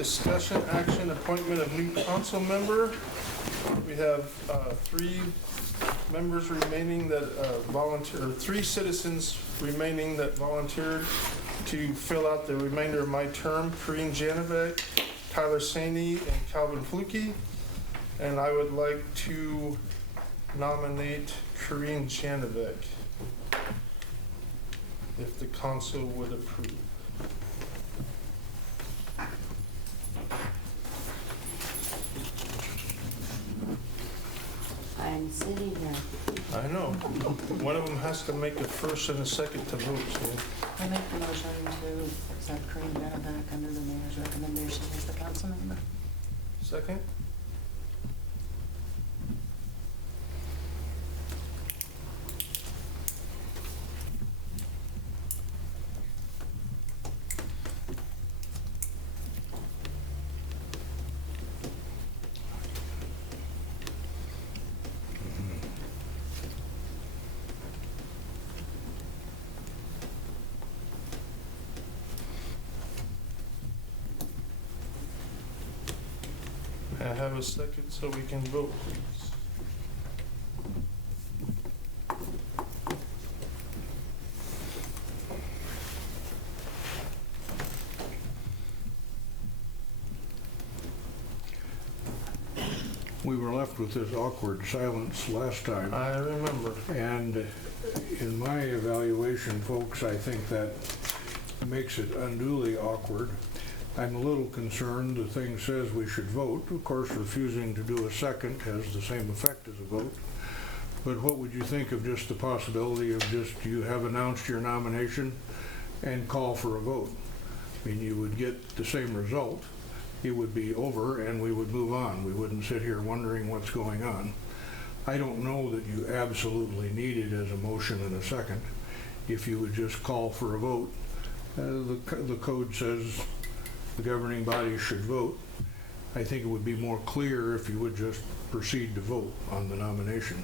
Discussion action, appointment of new council member. We have 3 members remaining that volunteer, or 3 citizens remaining that volunteered to fill out the remainder of my term. Corinne Janovic, Tyler Saney, and Calvin Fluke. And I would like to nominate Corinne Janovic, if the council would approve. I'm sitting here. I know. One of them has to make a first and a second to vote, so. I make the motion to accept Corinne Janovic under the mayor's recommendation as the council member. Second? May I have a second so we can vote, please? We were left with this awkward silence last time. I remember. And in my evaluation, folks, I think that makes it unduly awkward. I'm a little concerned the thing says we should vote. Of course, refusing to do a second has the same effect as a vote. But what would you think of just the possibility of just you have announced your nomination and call for a vote? I mean, you would get the same result. It would be over and we would move on. We wouldn't sit here wondering what's going on. I don't know that you absolutely need it as a motion and a second. If you would just call for a vote, the code says the governing body should vote. I think it would be more clear if you would just proceed to vote on the nomination.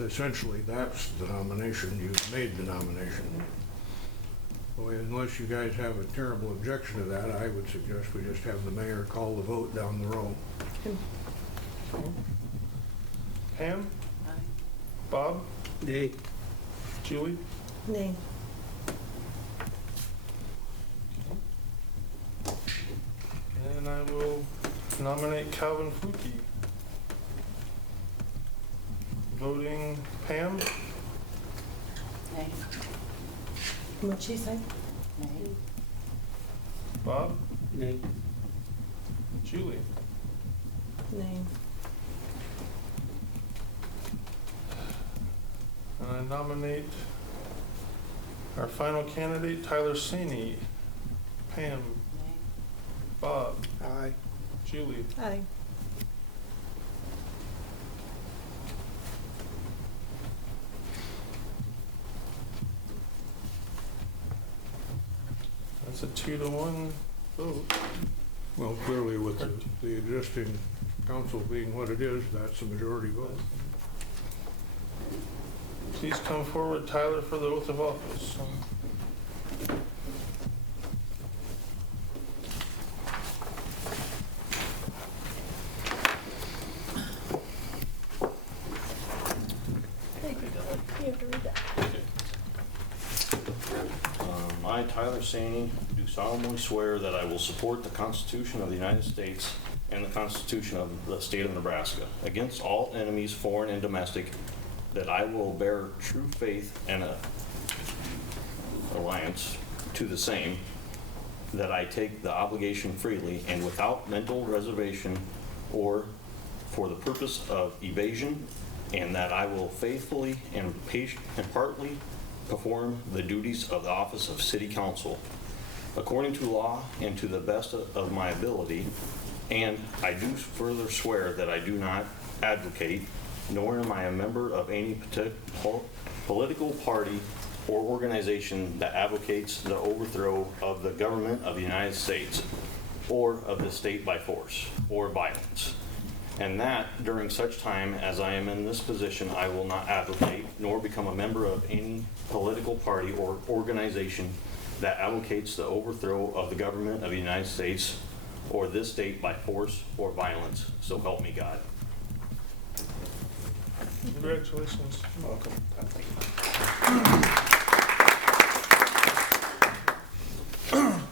Essentially, that's the nomination. You've made the nomination. So unless you guys have a terrible objection to that, I would suggest we just have the mayor call the vote down the row. Pam? Aye. Bob? Nay. Julie? Nay. And I will nominate Calvin Fluke. Voting Pam? Nay. What'd she say? Nay. Bob? Nay. Julie? Name. And I nominate our final candidate, Tyler Saney. Pam? Nay. Bob? Aye. Julie? Aye. That's a 2-to-1 vote. Well, clearly with the existing council being what it is, that's a majority vote. Please come forward, Tyler, for the oath of office. You have to read that. I, Tyler Saney, do solemnly swear that I will support the Constitution of the United States and the Constitution of the State of Nebraska against all enemies, foreign and domestic, that I will bear true faith and alliance to the same, that I take the obligation freely and without mental reservation or for the purpose of evasion, and that I will faithfully and impartially perform the duties of the office of City Council according to law and to the best of my ability. And I do further swear that I do not advocate, nor am I a member of any political party or organization that advocates the overthrow of the government of the United States or of the state by force or violence. And that during such time as I am in this position, I will not advocate nor become a member of any political party or organization that advocates the overthrow of the government of the United States or this state by force or violence. So help me God. Congratulations. Welcome.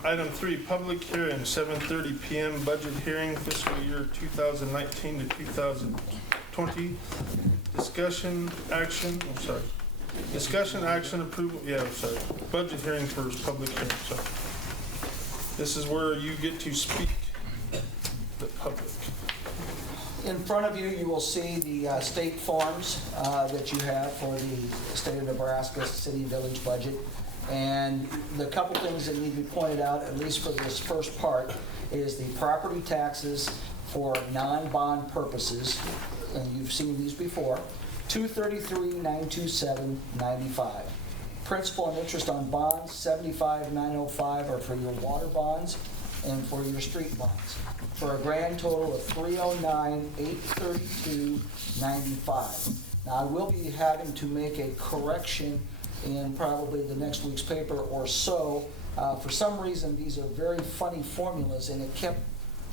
Item 3, public hearing, 7:30 PM, budget hearing, fiscal year 2019 to 2020. Discussion, action, approval, budget hearing first, public hearing, so. This is where you get to speak, the public. In front of you, you will see the state forms that you have for the state of Nebraska city-village budget. And the couple things that need to be pointed out, at least for this first part, is the property taxes for non-bond purposes, and you've seen these before, $233,927.95. Principal and interest on bonds, $75,905 are for your water bonds and for your street bonds, for a grand total of $309,832.95. Now, I will be having to make a correction in probably the next week's paper or so. For some reason, these are very funny formulas, and it kept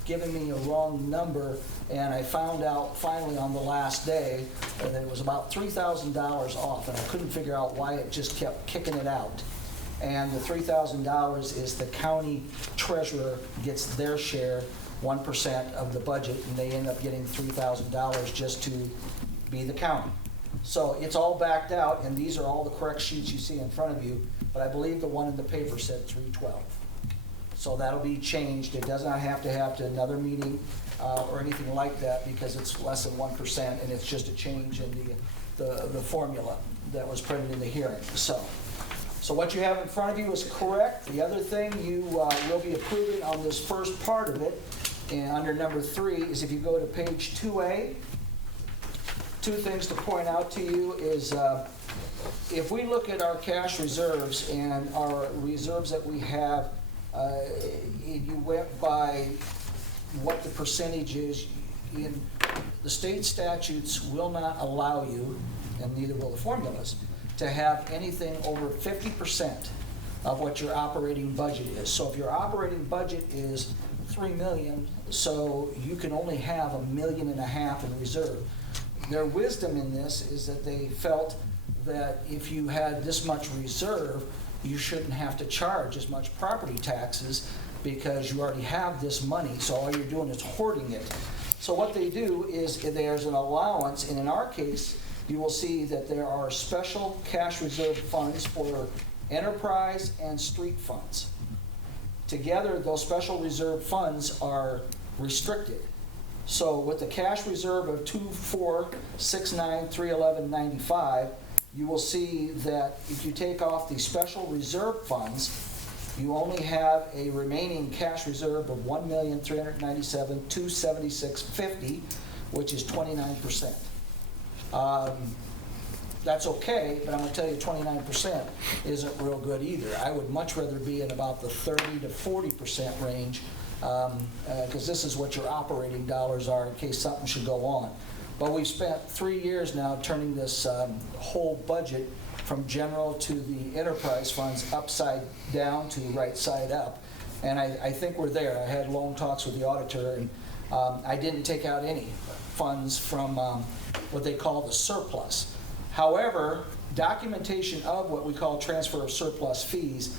giving me a wrong number, and I found out finally on the last day that it was about $3,000 off, and I couldn't figure out why it just kept kicking it out. And the $3,000 is the county treasurer gets their share, 1% of the budget, and they end up getting $3,000 just to be the county. So it's all backed out, and these are all the correct sheets you see in front of you, but I believe the one in the paper said 312. So that'll be changed. It does not have to another meeting or anything like that, because it's less than 1%, and it's just a change in the formula that was printed in the hearing. So what you have in front of you is correct. The other thing you will be approving on this first part of it, and under number 3, is if you go to page 2A, two things to point out to you is if we look at our cash reserves and our reserves that we have, you went by what the percentage is. In the state statutes will not allow you, and neither will the formulas, to have anything over 50% of what your operating budget is. So if your operating budget is $3 million, so you can only have $1.5 million in reserve. Their wisdom in this is that they felt that if you had this much reserve, you shouldn't have to charge as much property taxes because you already have this money, so all you're doing is hoarding it. So what they do is there's an allowance, and in our case, you will see that there are special cash reserve funds for enterprise and street funds. Together, those special reserve funds are restricted. So with the cash reserve of $2,469,311.95, you will see that if you take off the special reserve funds, you only have a remaining cash reserve of $1,397,276.50, which is 29%. That's okay, but I'm going to tell you 29% isn't real good either. I would much rather be in about the 30 to 40% range, because this is what your operating dollars are in case something should go on. But we've spent 3 years now turning this whole budget from general to the enterprise funds upside down to right side up. And I think we're there. I had long talks with the auditor, and I didn't take out any funds from what they call the surplus. However, documentation of what we call transfer of surplus fees,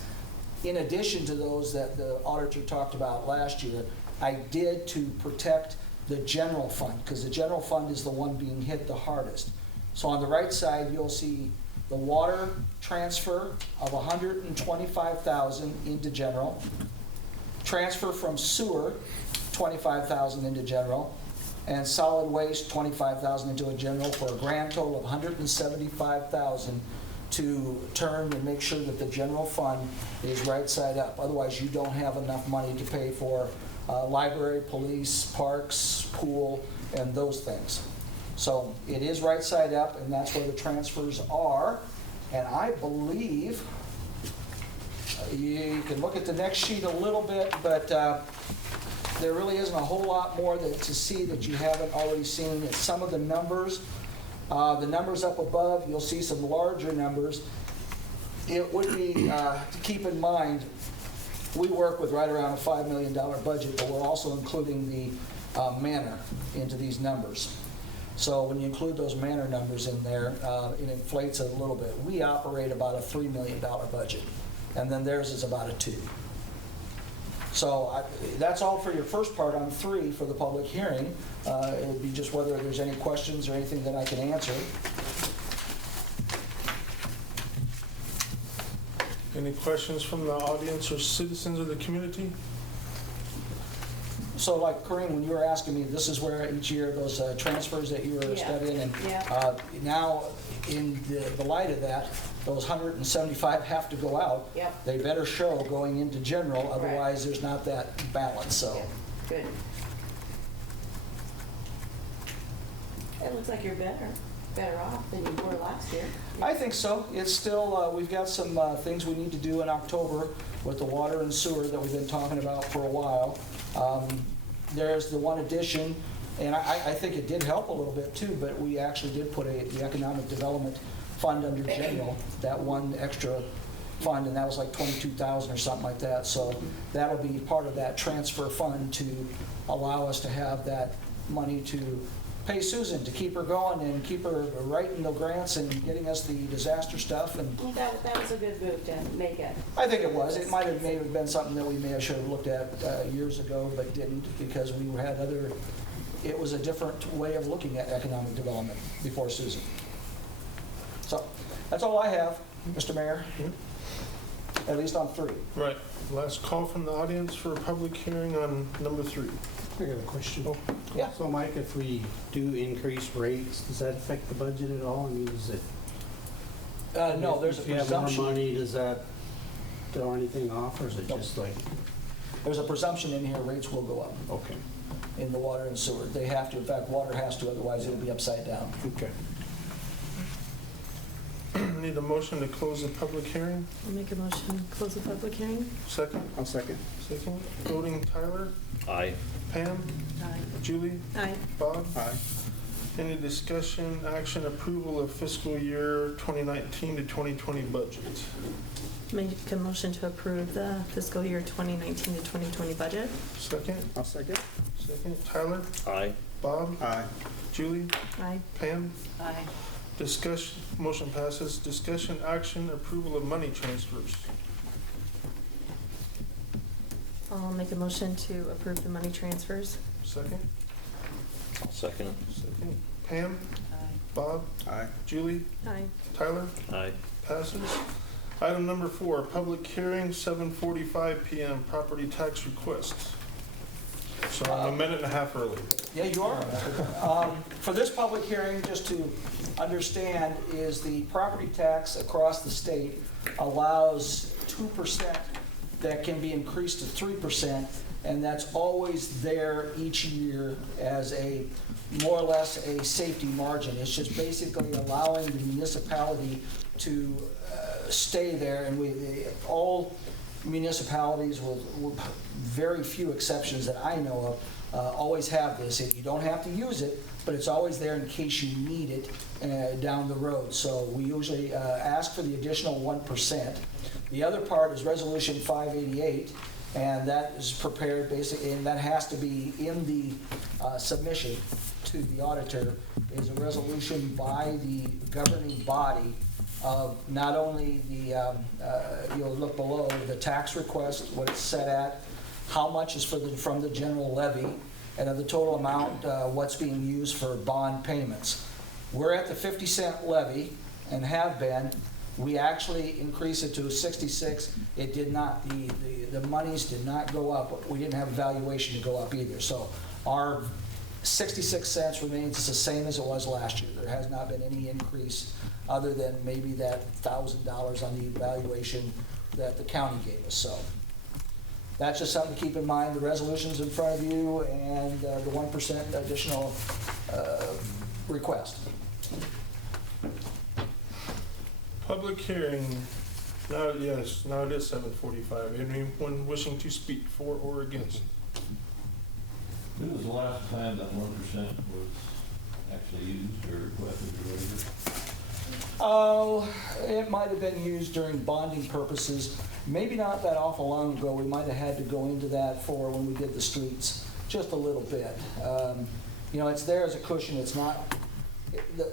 in addition to those that the auditor talked about last year, I did to protect the general fund, because the general fund is the one being hit the hardest. So on the right side, you'll see the water transfer of $125,000 into general, transfer from sewer, $25,000 into general, and solid waste, $25,000 into a general, for a grand total of $175,000 to turn and make sure that the general fund is right side up. Otherwise, you don't have enough money to pay for library, police, parks, pool, and those things. So it is right side up, and that's where the transfers are. And I believe, you can look at the next sheet a little bit, but there really isn't a whole lot more to see that you haven't already seen. It's some of the numbers. The numbers up above, you'll see some larger numbers. It would be to keep in mind, we work with right around a $5 million budget, but we're also including the manor into these numbers. So when you include those manor numbers in there, it inflates it a little bit. We operate about a $3 million budget, and then theirs is about a 2. So that's all for your first part on 3 for the public hearing. It would be just whether there's any questions or anything that I can answer. Any questions from the audience or citizens of the community? So like Corinne, when you were asking me, this is where each year those transfers that you were Yeah. studying, and Yeah. now in the light of that, those 175 have to go out. Yep. They better show going into general, otherwise there's not that balance, so. Yeah, good. It looks like you're better off than you were last year. I think so. It's still, we've got some things we need to do in October with the water and sewer that we've been talking about for a while. There's the one addition, and I think it did help a little bit too, but we actually did put the economic development fund under general, that one extra fund, and that was like 22,000 or something like that. So that'll be part of that transfer fund to allow us to have that money to pay Susan, to keep her going and keep her writing the grants and getting us the disaster stuff. And That was a good move to make it. I think it was. It might have maybe been something that we may have should have looked at years ago, but didn't, because we had other, it was a different way of looking at economic development before Susan. So that's all I have, Mr. Mayor, at least on 3. Right. Last call from the audience for a public hearing on number 3. I got a question. Oh. Yeah. So Mike, if we do increase rates, does that affect the budget at all? I mean, is it? No, there's a If you have more presumption. money, does that throw anything off, or is it Nope. just like, There's a presumption in here, rates will go up okay, in the water and sewer. They have to, in fact, water has to, otherwise it'll be upside down. okay. Need a motion to close the public hearing? I'll make a motion to close the public hearing. Second? I'll second. Second. Voting Tyler? Aye. Pam? Aye. Julie? Aye. Bob? Aye. Any discussion, action, approval of fiscal year 2019 to 2020 budget? Make a motion to approve the fiscal year 2019 to 2020 budget. Second? I'll second. Second. Tyler? Aye. Bob? Aye. Julie? Aye. Pam? Aye. Discussion, motion passes. Discussion, action, approval of money transfers. I'll make a motion to approve the money transfers. Second? I'll second it. Second. Pam? Aye. Bob? Aye. Julie? Aye. Tyler? Aye. Passes. Item number 4, public hearing, 7:45 PM, property tax request. So I'm a minute and a half early. Yeah, you are. For this public hearing, just to understand, is the property tax across the state allows 2% that can be increased to 3%, and that's always there each year as a, more or less, a safety margin. It's just basically allowing the municipality to stay there, and all municipalities, with very few exceptions that I know of, always have this. You don't have to use it, but it's always there in case you need it down the road. So we usually ask for the additional 1%. The other part is Resolution 588, and that is prepared basically, and that has to be in the submission to the auditor, is a resolution by the governing body of not only the, you'll look below, the tax request, what it's set at, how much is from the general levy, and of the total amount, what's being used for bond payments. We're at the 50-cent levy and have been. We actually increased it to 66. It did not, the monies did not go up. We didn't have a valuation to go up either. So our 66 cents remains the same as it was last year. There has not been any increase other than maybe that $1,000 on the valuation that the county gave us. So that's just something to keep in mind. The resolution's in front of you, and the 1% additional request. Public hearing, now, yes, now it is 7:45. Anyone wishing to speak for or against? When was the last time that 1% was actually used or requested or whatever? Oh, it might have been used during bonding purposes. Maybe not that awful long ago, we might have had to go into that for when we did the streets, just a little bit. You know, it's there as a cushion, it's not,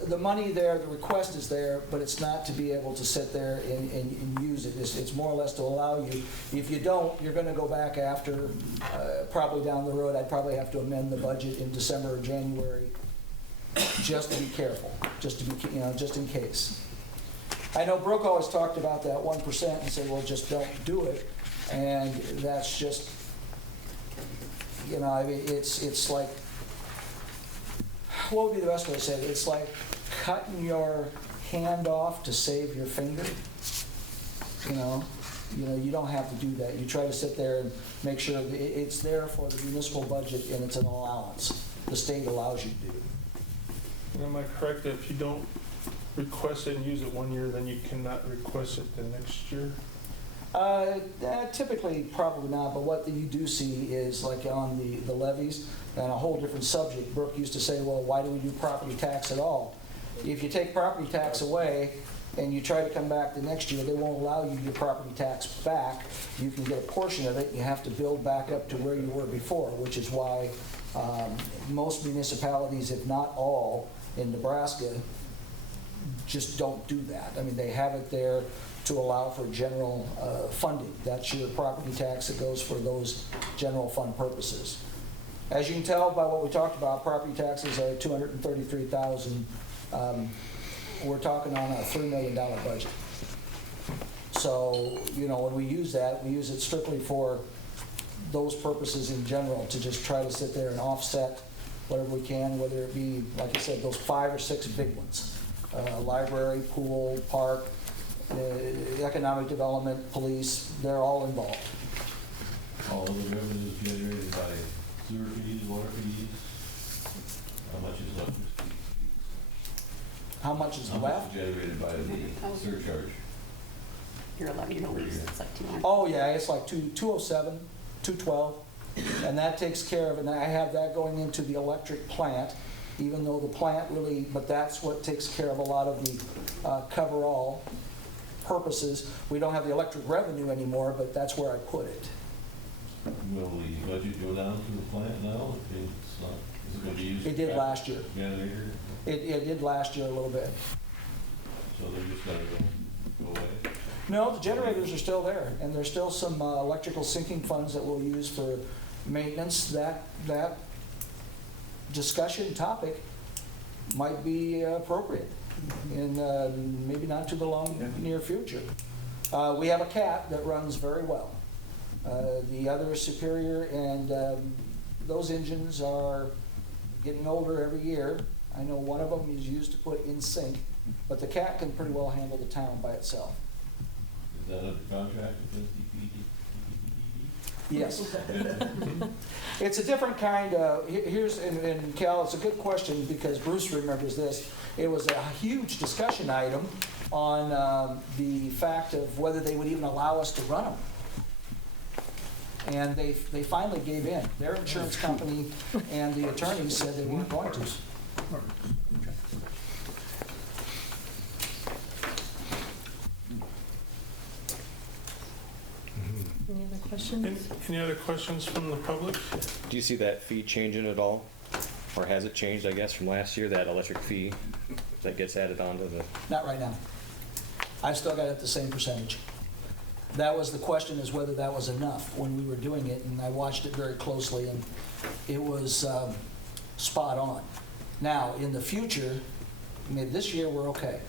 the money there, the request is there, but it's not to be able to sit there and use it. It's more or less to allow you, if you don't, you're gonna go back after, probably down the road, I'd probably have to amend the budget in December or January, just to be careful, just to be, you know, just in case. I know Brooke always talked about that 1% and said, well, just don't do it. And that's just, you know, I mean, it's like, what would be the best way to say it? It's like cutting your hand off to save your finger. You know, you don't have to do that. You try to sit there and make sure that it's there for the municipal budget and it's an allowance. The state allows you to do. Am I correct that if you don't request it and use it one year, then you cannot request it the next year? Typically, probably not, but what you do see is like on the levies, and a whole different subject. Brooke used to say, well, why do we do property tax at all? If you take property tax away and you try to come back the next year, they won't allow you your property tax back. You can get a portion of it, you have to build back up to where you were before, which is why most municipalities, if not all, in Nebraska, just don't do that. I mean, they have it there to allow for general funding. That's your property tax that goes for those general fund purposes. As you can tell by what we talked about, property taxes are $233,000. We're talking on a $3 million budget. So, you know, when we use that, we use it strictly for those purposes in general, to just try to sit there and offset whatever we can, whether it be, like I said, those 5 or 6 big ones. Library, pool, park, economic development, police, they're all involved. All of the revenues generated by sewer fees, water fees, how much is left? How much is How much left? is generated by the surcharge? Your levy release, it's like 200. Oh, yeah, it's like 207, 212, and that takes care of, and I have that going into the electric plant, even though the plant really, but that's what takes care of a lot of the cover-all purposes. We don't have the electric revenue anymore, but that's where I put it. Will the budget go down to the plant now? It's not, is it going to be used? It did for last year. Generator? It did last year a little bit. So they're just going to go away? No, the generators are still there, and there's still some electrical sinking funds that we'll use for maintenance. That discussion topic might be appropriate in maybe not too the near future. We have a cat that runs very well. The other is Superior, and those engines are getting older every year. I know one of them is used to put in sync, but the cat can pretty well handle the town by itself. Is that under contract with DPD? Yes. It's a different kind of, here's, and Cal, it's a good question because Bruce remembers this. It was a huge discussion item on the fact of whether they would even allow us to run them. And they finally gave in. Their insurance company and the attorneys said they weren't going to. Any other questions? Any other questions from the public? Do you see that fee changing at all? Or has it changed, I guess, from last year, that electric fee that gets added onto the? Not right now. I've still got it at the same percentage. That was the question, is whether that was enough when we were doing it, and I watched it very closely, and it was spot on. Now, in the future, I mean, this year we're okay,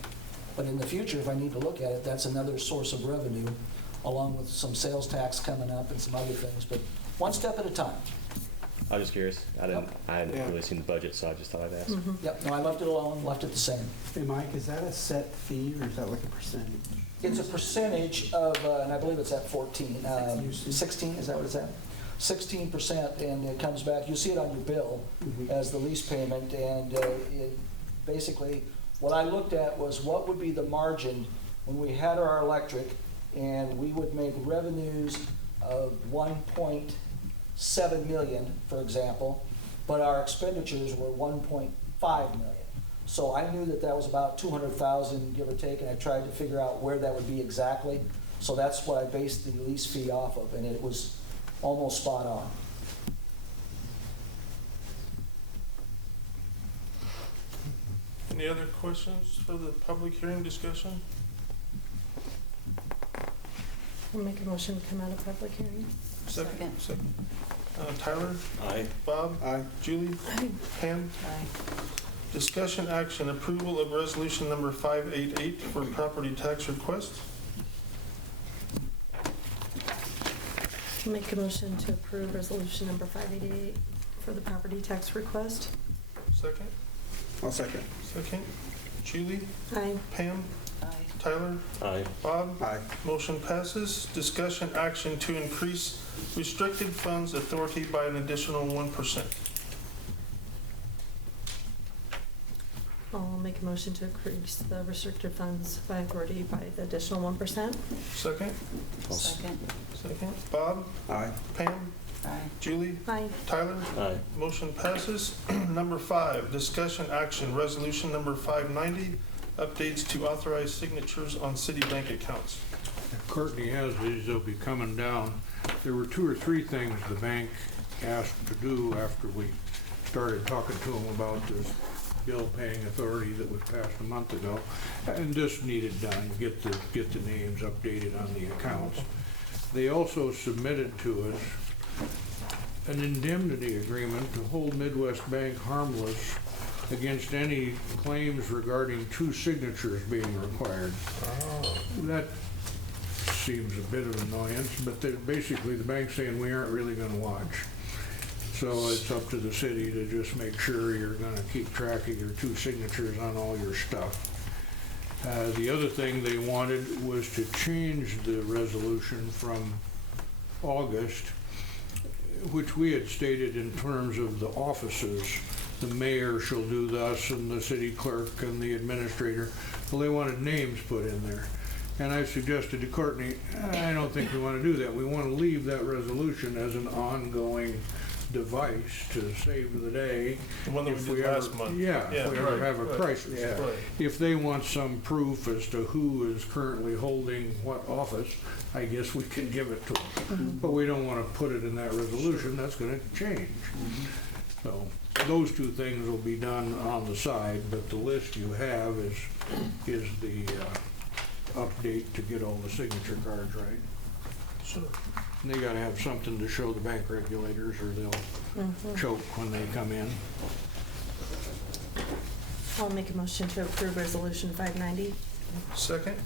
but in the future, if I need to look at it, that's another source of revenue, along with some sales tax coming up and some other things, but one step at a time. I was just curious. I hadn't really seen the budget, so I just thought I'd ask. Yep, no, I left it alone, left it the same. Hey, Mike, is that a set fee or is that like a percentage? It's a percentage of, and I believe it's at 14, 16, is that what it's at? 16%, and it comes back, you'll see it on your bill as the lease payment, and it basically, what I looked at was what would be the margin when we had our electric, and we would make revenues of 1.7 million, for example, but our expenditures were 1.5 million. So I knew that that was about 200,000, give or take, and I tried to figure out where that would be exactly. So that's what I based the lease fee off of, and it was almost spot on. Any other questions for the public hearing discussion? I'll make a motion to come out of public hearing. Second. Tyler? Aye. Bob? Aye. Julie? Pam? Aye. Discussion action, approval of resolution number 588 for property tax request. I'll make a motion to approve resolution number 588 for the property tax request. Second? I'll second. Second. Julie? Aye. Pam? Aye. Tyler? Aye. Bob? Aye. Motion passes. Discussion action to increase restricted funds authority by an additional 1%. I'll make a motion to increase the restricted funds by authority by the additional 1%. Second? Second. Second. Bob? Aye. Pam? Aye. Julie? Aye. Tyler? Aye. Motion passes. Number 5, discussion action, resolution number 590, updates to authorize signatures on city bank accounts. Courtney has these, they'll be coming down. There were 2 or 3 things the bank asked to do after we started talking to them about this bill paying authority that was passed a month ago. And this needed done, get the names updated on the accounts. They also submitted to us an indemnity agreement to hold Midwest Bank harmless against any claims regarding 2 signatures being required. That seems a bit of annoyance, but basically the bank's saying we aren't really going to watch. So it's up to the city to just make sure you're going to keep track of your 2 signatures on all your stuff. The other thing they wanted was to change the resolution from August, which we had stated in terms of the offices. The mayor shall do thus, and the city clerk and the administrator. Well, they wanted names put in there. And I suggested to Courtney, I don't think we want to do that. We want to leave that resolution as an ongoing device to save the day. The one that we did last month. Yeah, if we ever right, have a right, crisis, yeah. right. If they want some proof as to who is currently holding what office, I guess we can give it to them. But we don't want to put it in that resolution, that's going to change. So those 2 things will be done on the side, but the list you have is the update to get all the signature cards right. Sure. And they gotta have something to show the bank regulators or they'll choke when they come in. I'll make a motion to approve resolution 590. Second.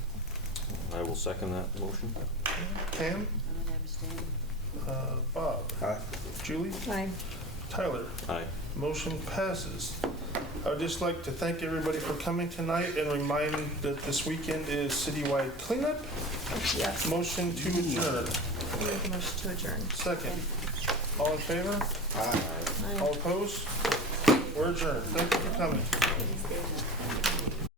I will second that motion. Pam? I'm gonna abstain. Bob? Aye. Julie? Aye. Tyler? Aye. Motion passes. I would just like to thank everybody for coming tonight and remind that this weekend is citywide cleanup. Yes. Motion to adjourn. I'll make a motion to adjourn. Second. All in favor? Aye. All opposed? We're adjourned. Thank you for coming.